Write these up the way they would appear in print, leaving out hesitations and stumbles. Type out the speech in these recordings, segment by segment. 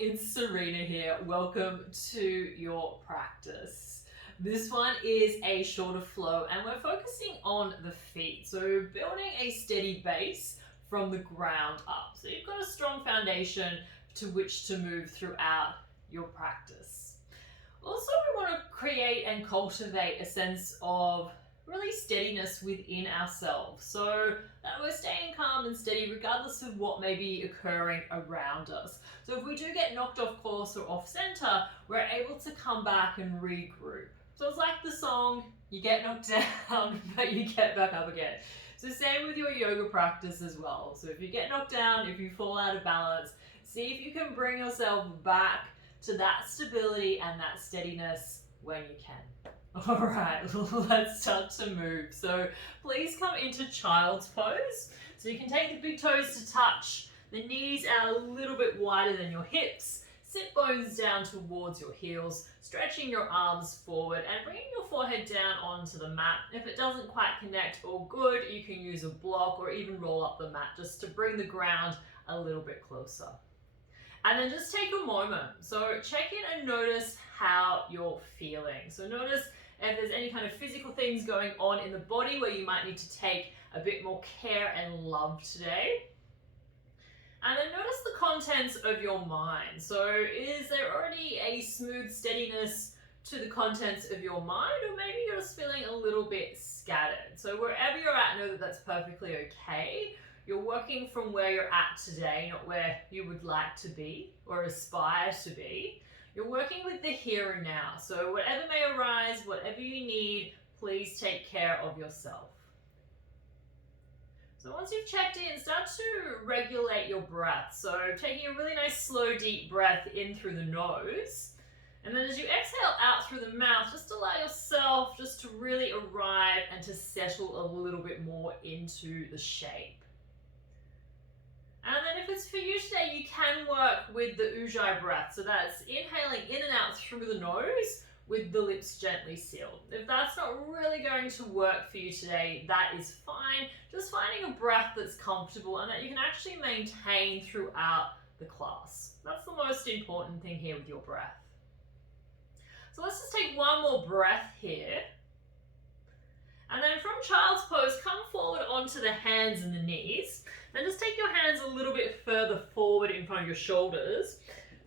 it's Serena here. Welcome to your practice. This one is a shorter flow and we're focusing on the feet. So building a steady base from the ground up. So you've got a strong foundation to which to move throughout your practice. Also, we want to create and cultivate a sense of really steadiness within ourselves, so that we're staying calm and steady regardless of what may be occurring around us. So if we do get knocked off course or off center, we're able to come back and regroup. So it's like the song, you get knocked down, but you get back up again. So same with your yoga practice as well. So if you get knocked down, if you fall out of balance, see if you can bring yourself back to that stability and that steadiness when you can. All right, let's start to move. So please come into child's pose. So you can take the big toes to touch, the knees out a little bit wider than your hips, sit bones down towards your heels, stretching your arms forward and bringing your forehead down onto the mat. If it doesn't quite connect, all good. You can use a block or even roll up the mat just to bring the ground a little bit closer. And then just take a moment. So check in and notice how you're feeling. So notice if there's any kind of physical things going on in the body where you might need to take a bit more care and love today. And then notice the contents of your mind. So is there already a smooth steadiness to the contents of your mind, or maybe you're just feeling a little bit scattered? So wherever you're at, know that that's perfectly okay. You're working from where you're at today, not where you would like to be or aspire to be. You're working with the here and now. So whatever may arise, whatever you need, please take care of yourself. So once you've checked in, start to regulate your breath. So taking a really nice slow deep breath in through the nose. And then as you exhale out through the mouth, just allow yourself just to really arrive and to settle a little bit more into the shape. And then if it's for you today, you can work with the Ujjayi breath. So that's inhaling in and out through the nose with the lips gently sealed. If that's not really going to work for you today, that is fine. Just finding a breath that's comfortable and that you can actually maintain throughout the class. That's the most important thing here with your breath. So let's just take one more breath here. And then from child's pose, come forward onto the hands and the knees. Then just take your hands a little bit further forward in front of your shoulders.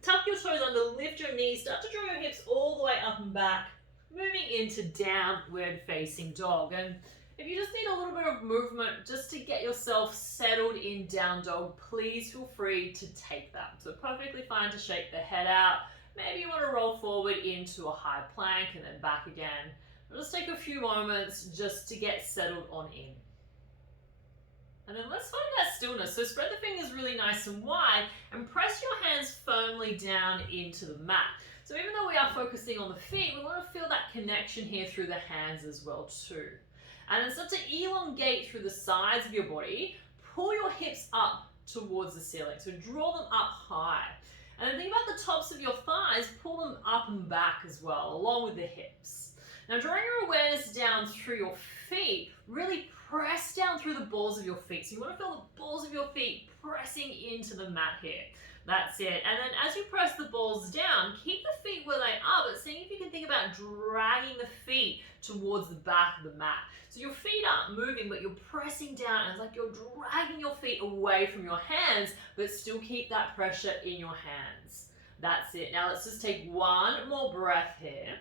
Tuck your toes under, lift your knees, start to draw your hips all the way up and back, moving into downward facing dog. And if you just need a little bit of movement just to get yourself settled in down dog, please feel free to take that. So perfectly fine to shake the head out. Maybe you want to roll forward into a high plank and then back again. Just take a few moments just to get settled on in. And then let's find that stillness. So spread the fingers really nice and wide and press your hands firmly down into the mat. So even though we are focusing on the feet, we want to feel that connection here through the hands as well too. And then start to elongate through the sides of your body. Pull your hips up towards the ceiling. So draw them up high. And then think about the tops of your thighs, pull them up and back as well, along with the hips. Now drawing your awareness down through your feet, really press down through the balls of your feet. So you want to feel the balls of your feet pressing into the mat here. That's it. And then as you press the balls down, keep the feet where they are, but seeing if you can think about dragging the feet towards the back of the mat. So your feet aren't moving, but you're pressing down, and it's like you're dragging your feet away from your hands, but still keep that pressure in your hands. That's it. Now let's just take one more breath here.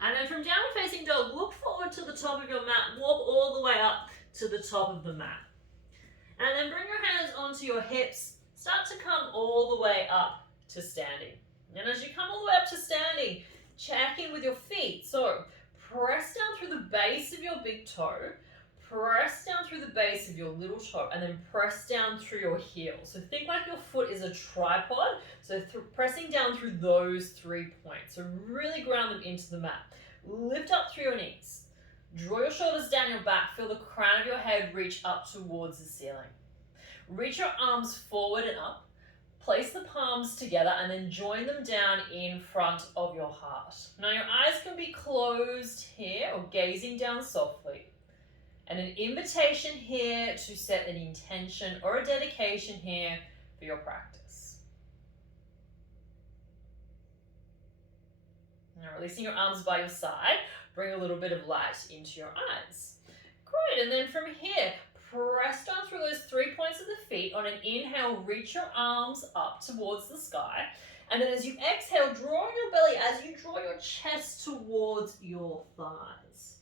And then from downward facing dog, look forward to the top of your mat, walk all the way up to the top of the mat. And then bring your hands onto your hips, start to come all the way up to standing. And as you come all the way up to standing, check in with your feet. So press down through the base of your big toe, press down through the base of your little toe, and then press down through your heel. So think like your foot is a tripod. So pressing down through those 3 points. So really ground them into the mat. Lift up through your knees. Draw your shoulders down your back. Feel the crown of your head reach up towards the ceiling. Reach your arms forward and up. Place the palms together and then join them down in front of your heart. Now your eyes can be closed here or gazing down softly. And an invitation here to set an intention or a dedication here for your practice. Now releasing your arms by your side, bring a little bit of light into your eyes. Great, and then from here, press down through those 3 points of the feet. On an inhale, reach your arms up towards the sky. And then as you exhale, draw your belly as you draw your chest towards your thighs.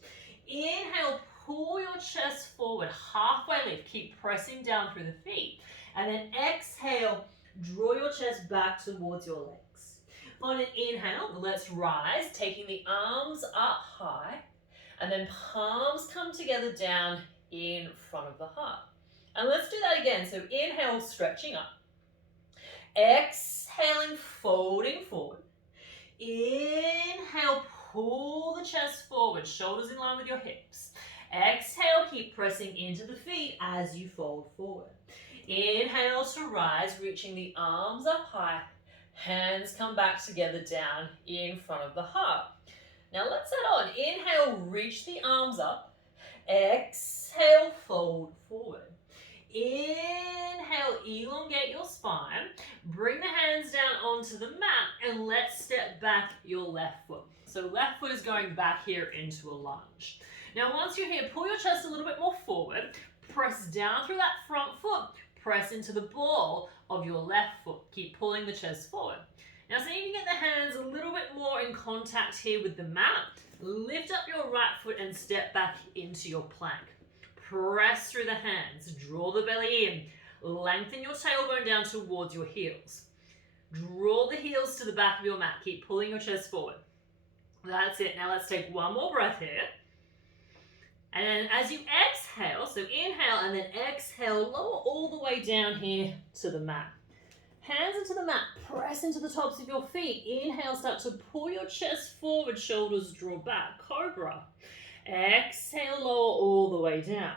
Inhale, pull your chest forward, halfway lift. Keep pressing down through the feet. And then exhale, draw your chest back towards your legs. On an inhale, let's rise, taking the arms up high. And then palms come together down in front of the heart. And let's do that again. So inhale, stretching up. Exhaling, folding forward. Inhale, pull the chest forward, shoulders in line with your hips. Exhale, keep pressing into the feet as you fold forward. Inhale to rise, reaching the arms up high. Hands come back together down in front of the heart. Now let's add on. Inhale, reach the arms up. Exhale, fold forward. Inhale, elongate your spine. Bring the hands down onto the mat and let's step back your left foot. So left foot is going back here into a lunge. Now once you're here, pull your chest a little bit more forward. Press down through that front foot. Press into the ball of your left foot. Keep pulling the chest forward. Now see if you can get the hands a little bit more in contact here with the mat. Lift up your right foot and step back into your plank. Press through the hands, draw the belly in, lengthen your tailbone down towards your heels. Draw the heels to the back of your mat, keep pulling your chest forward. That's it. Now let's take one more breath here. And then as you exhale, so inhale and then exhale, lower all the way down here to the mat. Hands into the mat, press into the tops of your feet. Inhale, start to pull your chest forward, shoulders draw back, cobra. Exhale, lower all the way down.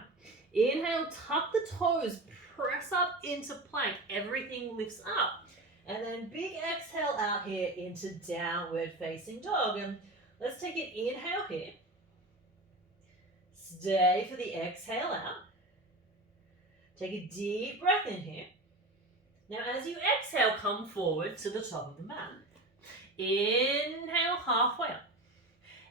Inhale, tuck the toes, press up into plank. Everything lifts up. And then big exhale out here into downward facing dog. And let's take an inhale here. Stay for the exhale out. Take a deep breath in here. Now as you exhale, come forward to the top of the mat. Inhale, halfway up.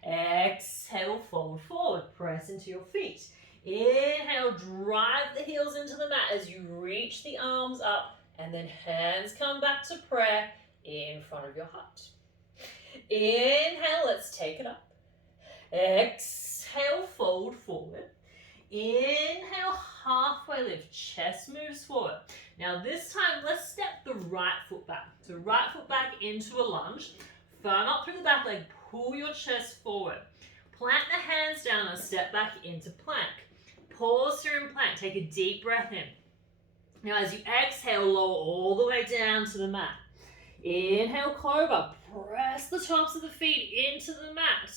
Exhale, fold forward, press into your feet. Inhale, drive the heels into the mat as you reach the arms up and then hands come back to prayer in front of your heart. Inhale, let's take it up. Exhale, fold forward. Inhale, halfway lift, chest moves forward. Now this time, let's step the right foot back. So right foot back into a lunge. Firm up through the back leg, pull your chest forward. Plant the hands down and step back into plank. Pause here in plank, take a deep breath in. Now as you exhale, lower all the way down to the mat. Inhale, cobra, press the tops of the feet into the mat.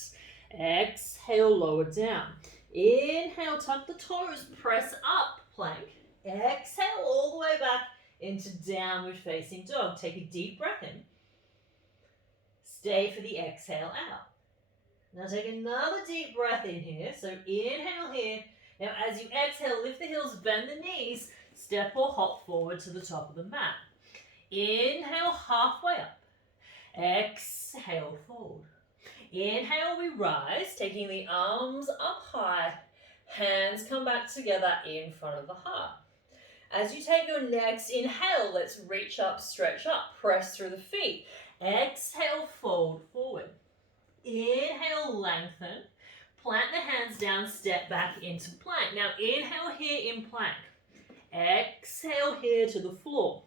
Exhale, lower down. Inhale, tuck the toes, press up, plank. Exhale all the way back into downward facing dog. Take a deep breath in. Stay for the exhale out. Now take another deep breath in here. So inhale here. Now as you exhale, lift the heels, bend the knees, step or hop forward to the top of the mat. Inhale, halfway up. Exhale, fold. Inhale, we rise, taking the arms up high. Hands come back together in front of the heart. As you take your next inhale, let's reach up, stretch up, press through the feet. Exhale, fold forward. Inhale, lengthen. Plant the hands down, step back into plank. Now inhale here in plank. Exhale here to the floor.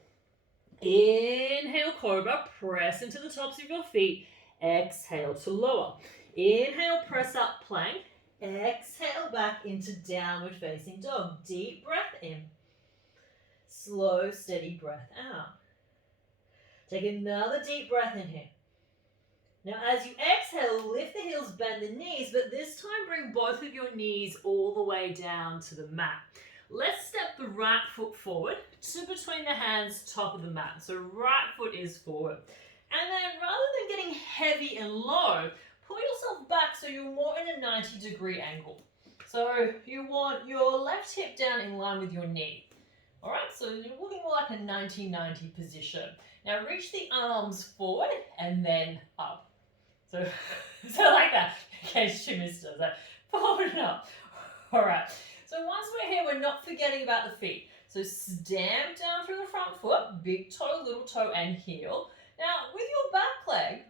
Inhale, cobra, press into the tops of your feet. Exhale to lower. Inhale, press up, plank. Exhale back into downward facing dog. Deep breath in. Slow, steady breath out. Take another deep breath in here. Now as you exhale, lift the heels, bend the knees, but this time bring both of your knees all the way down to the mat. Let's step the right foot forward to between the hands, top of the mat. So right foot is forward. And then rather than getting heavy and low, pull yourself back so you're more in a 90-degree angle. So you want your left hip down in line with your knee. All right, so you're looking more like a 90-90 position. Now reach the arms forward and then up. So, so like that, in case you missed it. So forward and up. All right. So once we're here, we're not forgetting about the feet. So stamp down through the front foot, big toe, little toe, and heel. Now, with your back leg,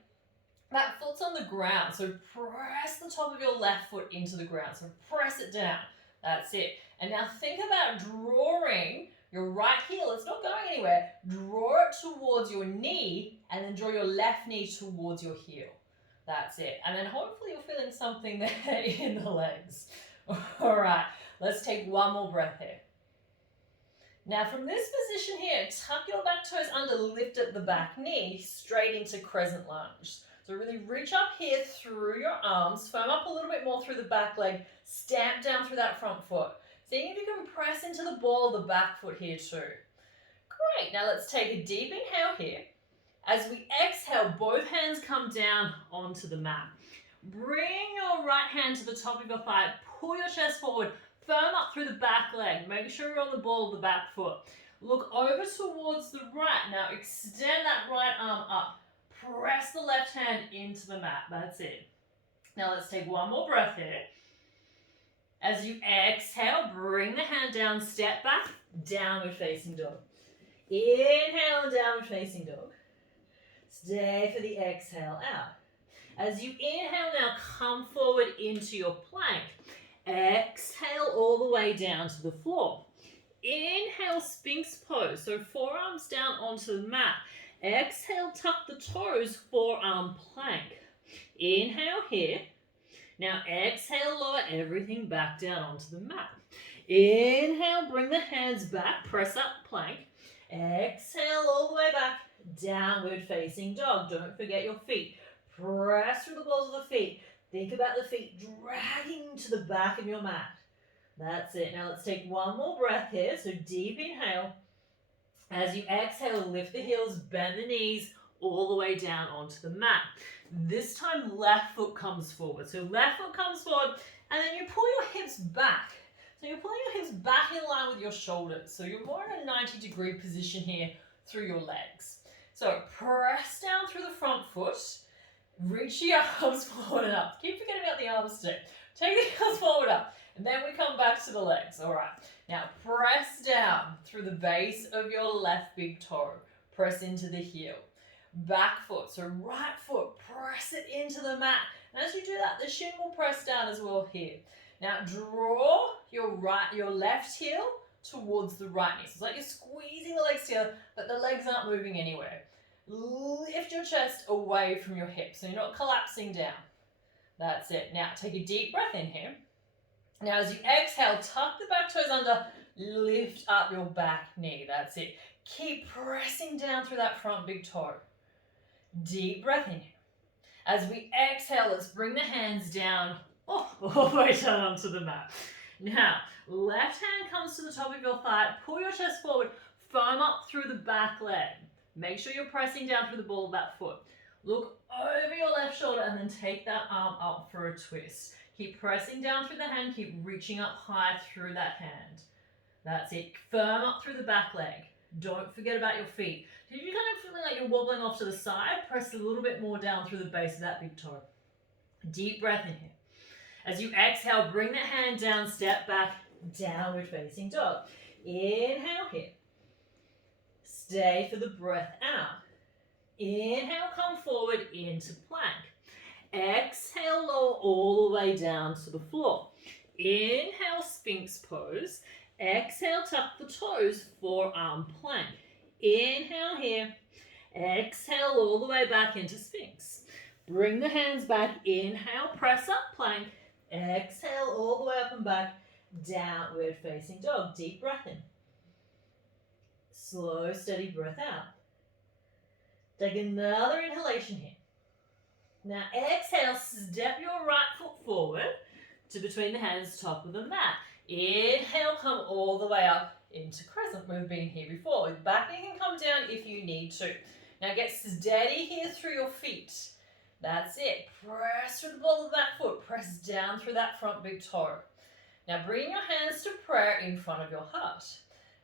that foot's on the ground. So press the top of your left foot into the ground. So press it down. That's it. And now think about drawing your right heel. It's not going anywhere. Draw it towards your knee and then draw your left knee towards your heel. That's it. And then hopefully you're feeling something there in the legs. All right. Let's take one more breath here. Now from this position here, tuck your back toes under, lift at the back knee, straight into crescent lunge. So really reach up here through your arms, firm up a little bit more through the back leg, stamp down through that front foot. Seeing if you can press into the ball of the back foot here too. Great, now let's take a deep inhale here. As we exhale, both hands come down onto the mat. Bring your right hand to the top of your thigh, pull your chest forward, firm up through the back leg. Make sure you're on the ball of the back foot. Look over towards the right. Now extend that right arm up. Press the left hand into the mat. That's it. Now let's take one more breath here. As you exhale, bring the hand down, step back, downward facing dog. Inhale, downward facing dog. Stay for the exhale out. As you inhale now, come forward into your plank. Exhale all the way down to the floor. Inhale, Sphinx pose. So forearms down onto the mat. Exhale, tuck the toes, forearm plank. Inhale here. Now exhale, lower everything back down onto the mat. Inhale, bring the hands back, press up plank. Exhale all the way back, downward facing dog. Don't forget your feet. Press through the balls of the feet. Think about the feet dragging to the back of your mat. That's it. Now let's take one more breath here. So deep inhale. As you exhale, lift the heels, bend the knees all the way down onto the mat. This time, left foot comes forward. So left foot comes forward, and then you pull your hips back. So you're pulling your hips back in line with your shoulders. So you're more in a 90-degree position here through your legs. So press down through the front foot. Reach the arms forward and up. Keep forgetting about the arms too. Take the arms forward up. And then we come back to the legs. All right. Now press down through the base of your left big toe. Press into the heel. Back foot. So right foot, press it into the mat. And as you do that, the shin will press down as well here. Now draw your left heel towards the right knee. So it's like you're squeezing the legs together, but the legs aren't moving anywhere. Lift your chest away from your hips so you're not collapsing down. That's it. Now take a deep breath in here. Now as you exhale, tuck the back toes under, lift up your back knee. That's it. Keep pressing down through that front big toe. Deep breath in here. As we exhale, let's bring the hands down, all the way down onto the mat. Now, left hand comes to the top of your thigh, pull your chest forward, firm up through the back leg. Make sure you're pressing down through the ball of that foot. Look over your left shoulder and then take that arm up for a twist. Keep pressing down through the hand, keep reaching up high through that hand. That's it. Firm up through the back leg. Don't forget about your feet. If you're kind of feeling like you're wobbling off to the side, press a little bit more down through the base of that big toe. Deep breath in here. As you exhale, bring the hand down, step back, downward facing dog. Inhale here. Stay for the breath out. Inhale, come forward into plank. Exhale, lower all the way down to the floor. Inhale, Sphinx pose. Exhale, tuck the toes, forearm plank. Inhale here. Exhale all the way back into Sphinx. Bring the hands back. Inhale, press up plank. Exhale all the way up and back. Downward facing dog. Deep breath in. Slow, steady breath out. Take another inhalation here. Now exhale, step your right foot forward to between the hands, top of the mat. Inhale, come all the way up into crescent. We've been here before. With back knee can come down if you need to. Now get steady here through your feet. That's it. Press through the ball of that foot. Press down through that front big toe. Now bring your hands to prayer in front of your heart.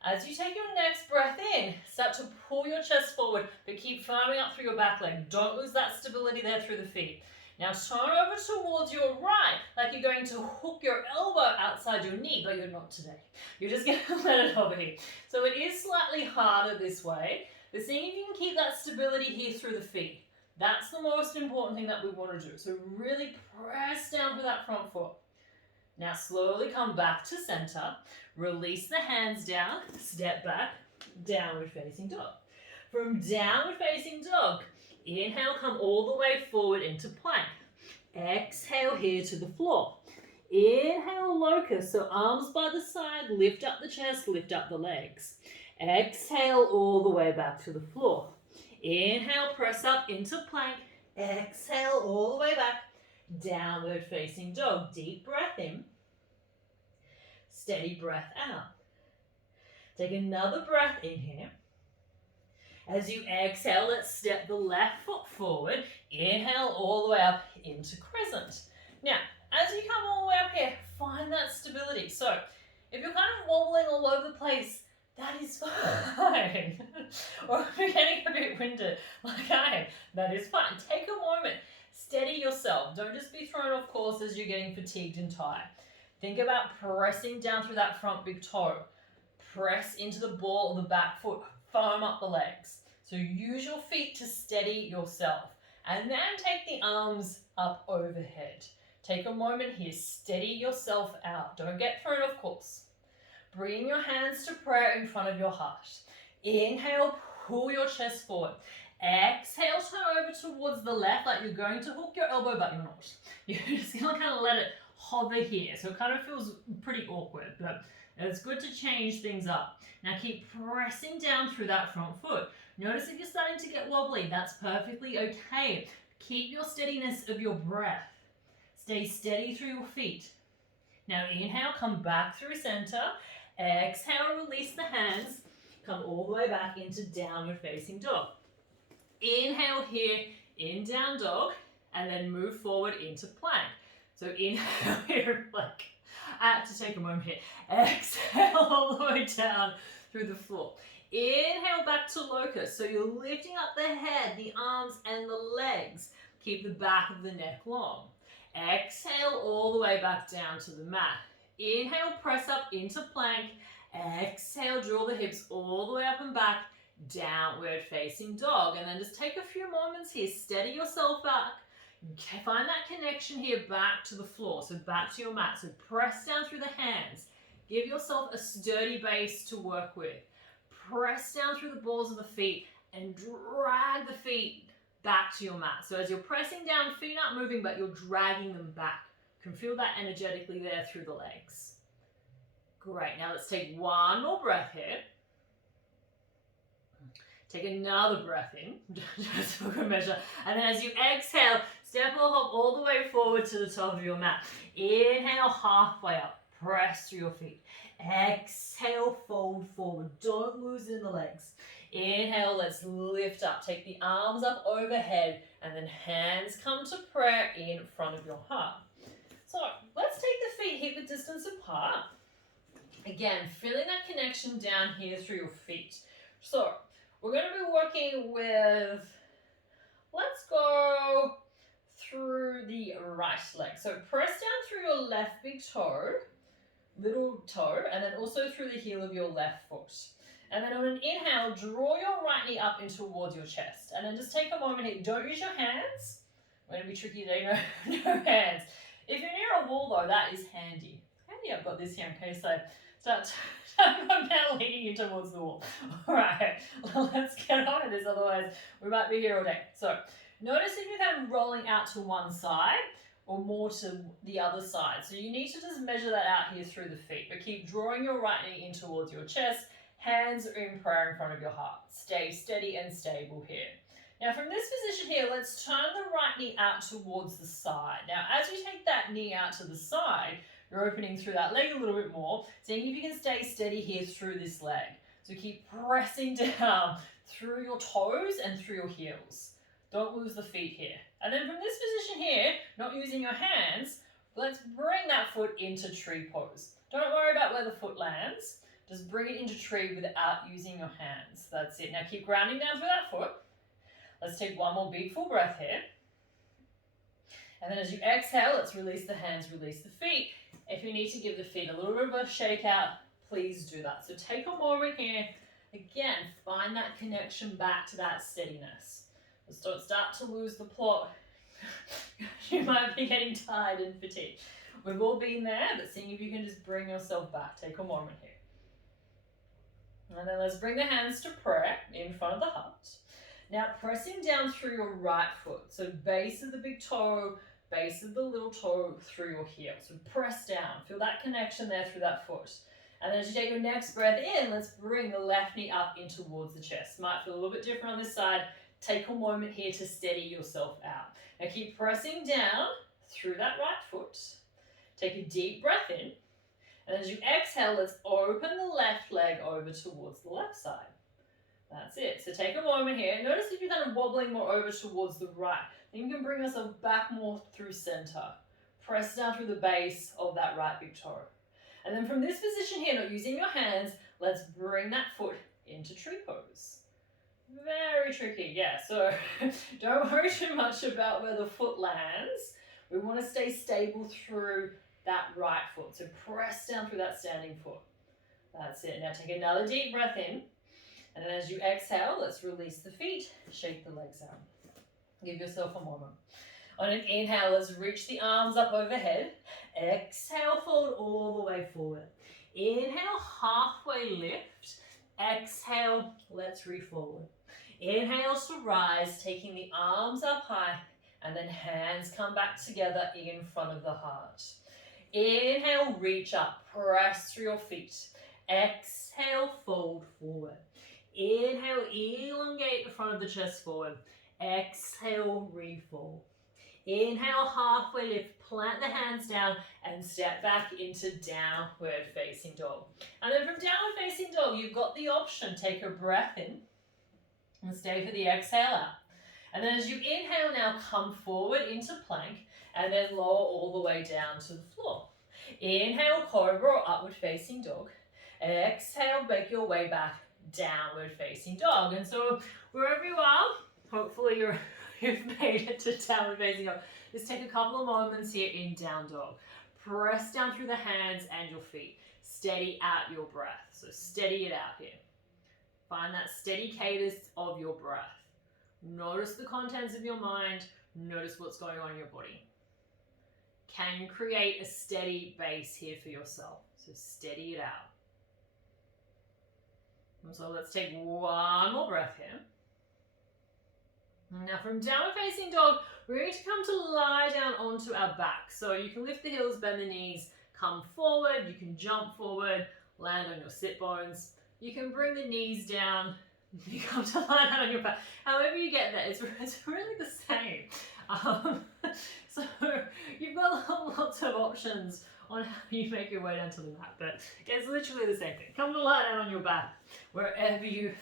As you take your next breath in, start to pull your chest forward, but keep firming up through your back leg. Don't lose that stability there through the feet. Now turn over towards your right, like you're going to hook your elbow outside your knee, but you're not today. You're just going to let it hover here. So it is slightly harder this way, but seeing if you can keep that stability here through the feet. That's the most important thing that we want to do. So really press down with that front foot. Now slowly come back to center, release the hands down, step back, downward facing dog. From downward facing dog, inhale, come all the way forward into plank. Exhale here to the floor. Inhale, locust, so arms by the side, lift up the chest, lift up the legs. Exhale all the way back to the floor. Inhale, press up into plank. Exhale all the way back. Downward facing dog. Deep breath in. Steady breath out. Take another breath in here. As you exhale, let's step the left foot forward. Inhale all the way up into crescent. Now, as you come all the way up here, find that stability. So, if you're kind of wobbling all over the place, that is fine. Or if you're getting a bit winded, like I am, that is fine. Take a moment, steady yourself. Don't just be thrown off course as you're getting fatigued and tired. Think about pressing down through that front big toe. Press into the ball of the back foot. Foam up the legs. So use your feet to steady yourself. And then take the arms up overhead. Take a moment here. Steady yourself out. Don't get thrown off course. Bring your hands to prayer in front of your heart. Inhale, pull your chest forward. Exhale, turn over towards the left like you're going to hook your elbow, but you're not. You're just going to kind of let it hover here. So it kind of feels pretty awkward, but it's good to change things up. Now keep pressing down through that front foot. Notice if you're starting to get wobbly, that's perfectly okay. Keep your steadiness of your breath. Stay steady through your feet. Now inhale, come back through center. Exhale, release the hands. Come all the way back into downward facing dog. Inhale here in down dog, and then move forward into plank. So inhale here, plank. I have to take a moment here. Exhale all the way down through the floor. Inhale back to locust. So you're lifting up the head, the arms, and the legs. Keep the back of the neck long. Exhale all the way back down to the mat. Inhale, press up into plank. Exhale, draw the hips all the way up and back. Downward facing dog. And then just take a few moments here. Steady yourself back. Find that connection here back to the floor. So back to your mat. So press down through the hands. Give yourself a sturdy base to work with. Press down through the balls of the feet and drag the feet back to your mat. So as you're pressing down, feet aren't moving, but you're dragging them back. You can feel that energetically there through the legs. Great. Now let's take one more breath here. Take another breath in, just for good measure. And then as you exhale, step or hop all the way forward to the top of your mat. Inhale, halfway up. Press through your feet. Exhale, fold forward. Don't lose it in the legs. Inhale, let's lift up. Take the arms up overhead, and then hands come to prayer in front of your heart. So let's take the feet hip width distance apart. Again, feeling that connection down here through your feet. So we're going to be working with, let's go through the right leg. So press down through your left big toe, little toe, and then also through the heel of your left foot. And then on an inhale, draw your right knee up in towards your chest. And then just take a moment here. Don't use your hands. It's going to be tricky today, no hands. If you're near a wall though, that is handy. Handy, I've got this here in case I start I'm now leaning you towards the wall. All right, let's get on with this, otherwise we might be here all day. So notice if you're kind of rolling out to one side or more to the other side. So you need to just measure that out here through the feet, but keep drawing your right knee in towards your chest. Hands are in prayer in front of your heart. Stay steady and stable here. Now from this position here, let's turn the right knee out towards the side. Now as you take that knee out to the side, you're opening through that leg a little bit more, seeing if you can stay steady here through this leg. So keep pressing down through your toes and through your heels. Don't lose the feet here. And then from this position here, not using your hands, let's bring that foot into tree pose. Don't worry about where the foot lands. Just bring it into tree without using your hands. That's it. Now keep grounding down through that foot. Let's take one more big full breath here. And then as you exhale, let's release the hands, release the feet. If you need to give the feet a little bit of a shake out, please do that. So take a moment here. Again, find that connection back to that steadiness. Just don't start to lose the plot. You might be getting tired and fatigued. We've all been there, but seeing if you can just bring yourself back. Take a moment here. And then let's bring the hands to prayer in front of the heart. Now pressing down through your right foot. So base of the big toe, base of the little toe through your heel. So press down. Feel that connection there through that foot. And then as you take your next breath in, let's bring the left knee up in towards the chest. Might feel a little bit different on this side. Take a moment here to steady yourself out. Now keep pressing down through that right foot. Take a deep breath in. And as you exhale, let's open the left leg over towards the left side. That's it. So take a moment here. Notice if you're kind of wobbling more over towards the right. Then you can bring yourself back more through center. Press down through the base of that right big toe. And then from this position here, not using your hands, let's bring that foot into tree pose. Very tricky, yeah. So don't worry too much about where the foot lands. We want to stay stable through that right foot. So press down through that standing foot. That's it. Now take another deep breath in. And then as you exhale, let's release the feet, shake the legs out. Give yourself a moment. On an inhale, let's reach the arms up overhead. Exhale, fold all the way forward. Inhale, halfway lift. Exhale, let's re-forward. Inhale to rise, taking the arms up high, and then hands come back together in front of the heart. Inhale, reach up, press through your feet. Exhale, fold forward. Inhale, elongate the front of the chest forward. Exhale, re-fold. Inhale, halfway lift, plant the hands down and step back into downward facing dog. And then from downward facing dog, you've got the option, take a breath in and stay for the exhale out. And then as you inhale now, come forward into plank and then lower all the way down to the floor. Inhale, cobra or upward facing dog. Exhale, make your way back, downward facing dog. And so wherever you are, hopefully you've made it to downward facing dog. Just take a couple of moments here in down dog. Press down through the hands and your feet. Steady out your breath. So steady it out here. Find that steady cadence of your breath. Notice the contents of your mind. Notice what's going on in your body. Can you create a steady base here for yourself? So steady it out. And so let's take one more breath here. Now from downward facing dog, we're going to come to lie down onto our back. So you can lift the heels, bend the knees, come forward. You can jump forward, land on your sit bones. You can bring the knees down. You come to lie down on your back. However you get there, it's really the same. So you've got lots of options on how you make your way down to the mat, but it's literally the same thing. Come to lie down on your back, however you've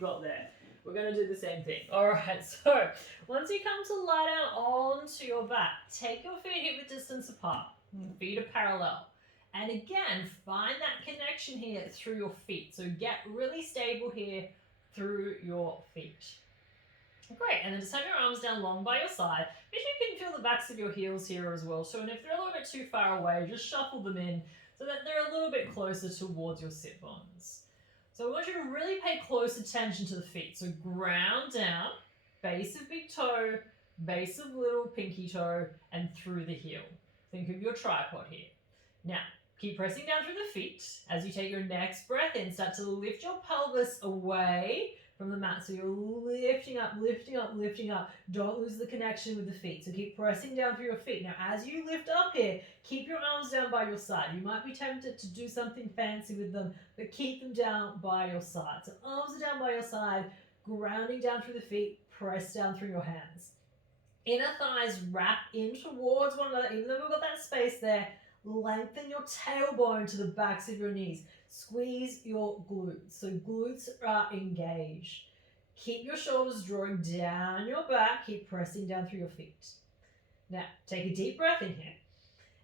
got there. We're going to do the same thing. All right, so once you come to lie down onto your back, take your feet hip distance apart. Feet are parallel. And again, find that connection here through your feet. So get really stable here through your feet. Great, and then just have your arms down long by your side. If you can feel the backs of your heels here as well. So, and if they're a little bit too far away, just shuffle them in so that they're a little bit closer towards your sit bones. So I want you to really pay close attention to the feet. So ground down, base of big toe, base of little pinky toe, and through the heel. Think of your tripod here. Now, keep pressing down through the feet. As you take your next breath in, start to lift your pelvis away from the mat. So you're lifting up, lifting up, lifting up. Don't lose the connection with the feet. So keep pressing down through your feet. Now, as you lift up here, keep your arms down by your side. You might be tempted to do something fancy with them, but keep them down by your side. So arms are down by your side, grounding down through the feet, press down through your hands. Inner thighs wrap in towards one another, even though we've got that space there. Lengthen your tailbone to the backs of your knees. Squeeze your glutes. So glutes are engaged. Keep your shoulders drawing down your back. Keep pressing down through your feet. Now, take a deep breath in here.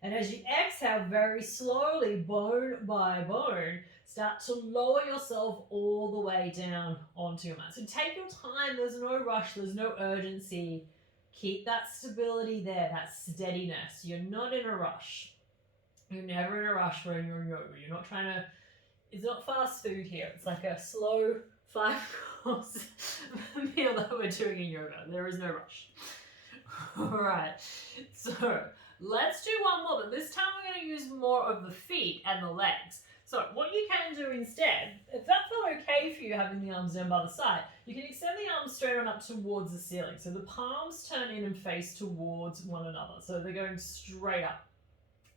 And as you exhale, very slowly, bone by bone, start to lower yourself all the way down onto your mat. So take your time. There's no rush. There's no urgency. Keep that stability there, that steadiness. You're not in a rush. You're never in a rush when you're in yoga. You're not trying to, it's not fast food here. It's like a slow 5-course meal that we're doing in yoga. There is no rush. All right, so let's do one more, but this time we're going to use more of the feet and the legs. So what you can do instead, if that felt okay for you having the arms down by the side, you can extend the arms straight on up towards the ceiling. So the palms turn in and face towards one another. So they're going straight up.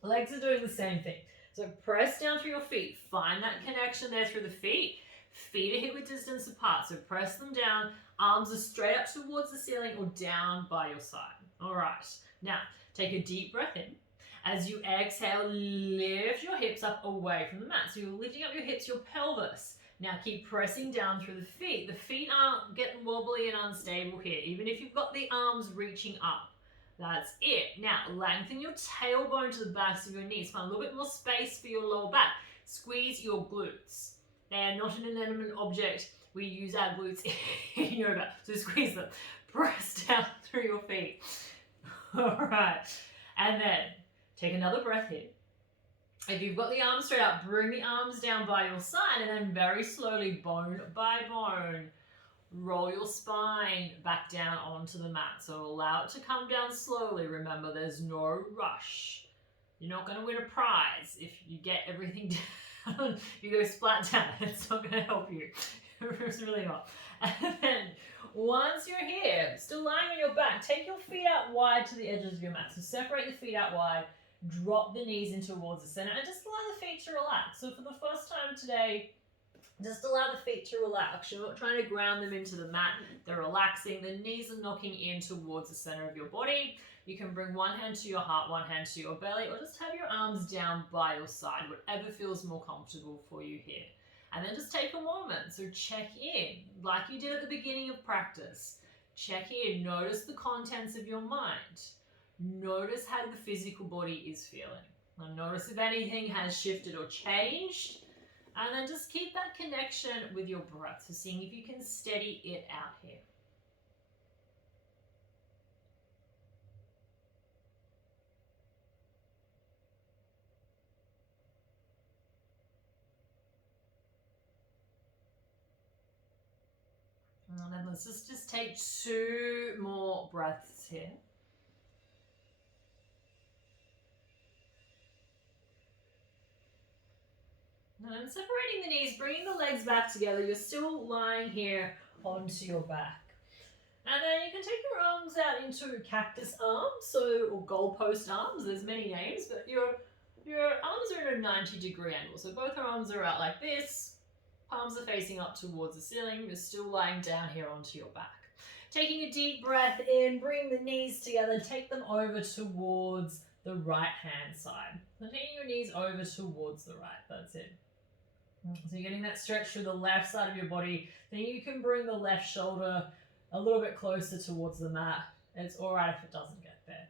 Legs are doing the same thing. So press down through your feet. Find that connection there through the feet. Feet are hip width distance apart. So press them down. Arms are straight up towards the ceiling or down by your side. All right. Now, take a deep breath in. As you exhale, lift your hips up away from the mat. So you're lifting up your hips, your pelvis. Now keep pressing down through the feet. The feet aren't getting wobbly and unstable here, even if you've got the arms reaching up. That's it. Now, lengthen your tailbone to the backs of your knees. Find a little bit more space for your lower back. Squeeze your glutes. They're not an inanimate object. We use our glutes in yoga. So squeeze them. Press down through your feet. All right. And then take another breath in. If you've got the arms straight up, bring the arms down by your side and then very slowly, bone by bone, roll your spine back down onto the mat. So allow it to come down slowly. Remember, there's no rush. You're not going to win a prize if you get everything down. You go splat down. It's not going to help you. It's really not. And then once you're here, still lying on your back, take your feet out wide to the edges of your mat. So separate the feet out wide, drop the knees in towards the center, and just allow the feet to relax. So for the first time today, just allow the feet to relax. You're not trying to ground them into the mat. They're relaxing. The knees are knocking in towards the center of your body. You can bring one hand to your heart, one hand to your belly, or just have your arms down by your side, whatever feels more comfortable for you here. And then just take a moment. So check in, like you did at the beginning of practice. Check in, notice the contents of your mind. Notice how the physical body is feeling. And notice if anything has shifted or changed. And then just keep that connection with your breath. So seeing if you can steady it out here. And then let's just take 2 more breaths here. And then separating the knees, bringing the legs back together. You're still lying here onto your back. And then you can take your arms out into cactus arms, or goalpost arms. There's many names, but your arms are in a 90-degree angle. So both arms are out like this. Palms are facing up towards the ceiling. You're still lying down here onto your back. Taking a deep breath in, bring the knees together, take them over towards the right hand side. So taking your knees over towards the right, that's it. So you're getting that stretch through the left side of your body. Then you can bring the left shoulder a little bit closer towards the mat. It's all right if it doesn't get there.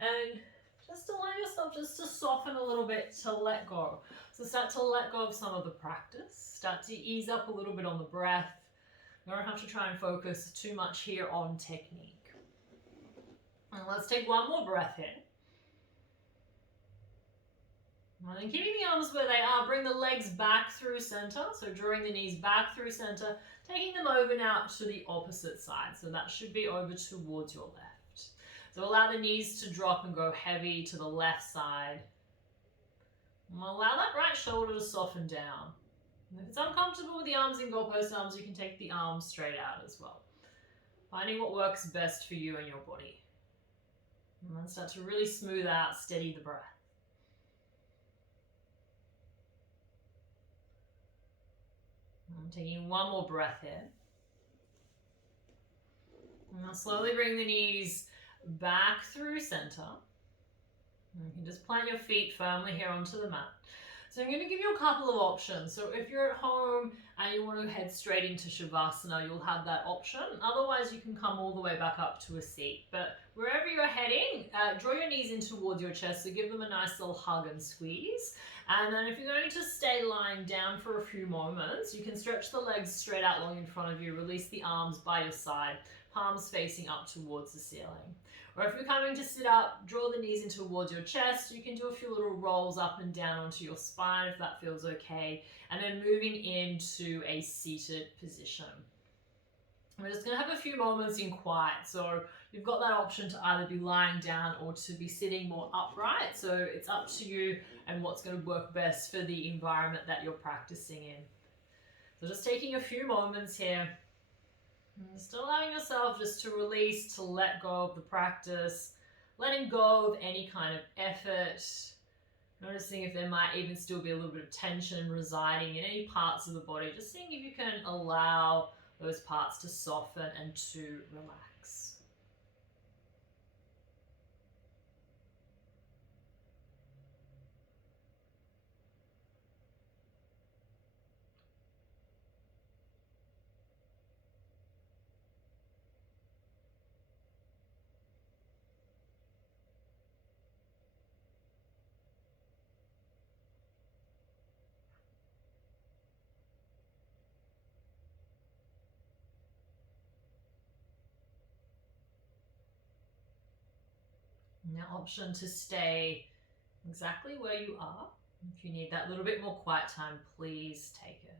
And just allow yourself just to soften a little bit, to let go. So start to let go of some of the practice. Start to ease up a little bit on the breath. You don't have to try and focus too much here on technique. And let's take one more breath in. And then keeping the arms where they are, bring the legs back through center. So drawing the knees back through center, taking them over now to the opposite side. So that should be over towards your left. So allow the knees to drop and go heavy to the left side. And allow that right shoulder to soften down. And if it's uncomfortable with the arms in goalpost arms, you can take the arms straight out as well. Finding what works best for you and your body. And then start to really smooth out, steady the breath. I'm taking one more breath here. And now slowly bring the knees back through center. And you can just plant your feet firmly here onto the mat. So I'm going to give you a couple of options. So if you're at home and you want to head straight into Shavasana, you'll have that option. Otherwise, you can come all the way back up to a seat. But wherever you're heading, draw your knees in towards your chest. So give them a nice little hug and squeeze. And then if you're going to stay lying down for a few moments, you can stretch the legs straight out long in front of you. Release the arms by your side, palms facing up towards the ceiling. Or if you're coming to sit up, draw the knees in towards your chest. You can do a few little rolls up and down onto your spine if that feels okay. And then moving into a seated position. We're just going to have a few moments in quiet. So you've got that option to either be lying down or to be sitting more upright. So it's up to you and what's going to work best for the environment that you're practicing in. So just taking a few moments here. Just allowing yourself just to release, to let go of the practice, letting go of any kind of effort, noticing if there might even still be a little bit of tension residing in any parts of the body, just seeing if you can allow those parts to soften and to relax. Now, option to stay exactly where you are. If you need that little bit more quiet time, please take it.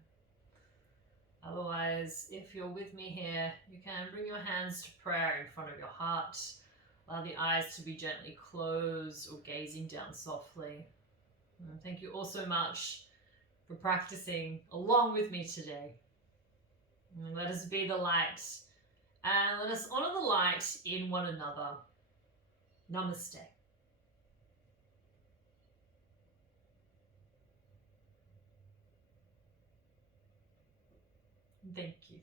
Otherwise, if you're with me here, you can bring your hands to prayer in front of your heart. Allow the eyes to be gently closed or gazing down softly. And thank you all so much for practicing along with me today. And let us be the light, and let us honor the light in one another. Namaste. Thank you.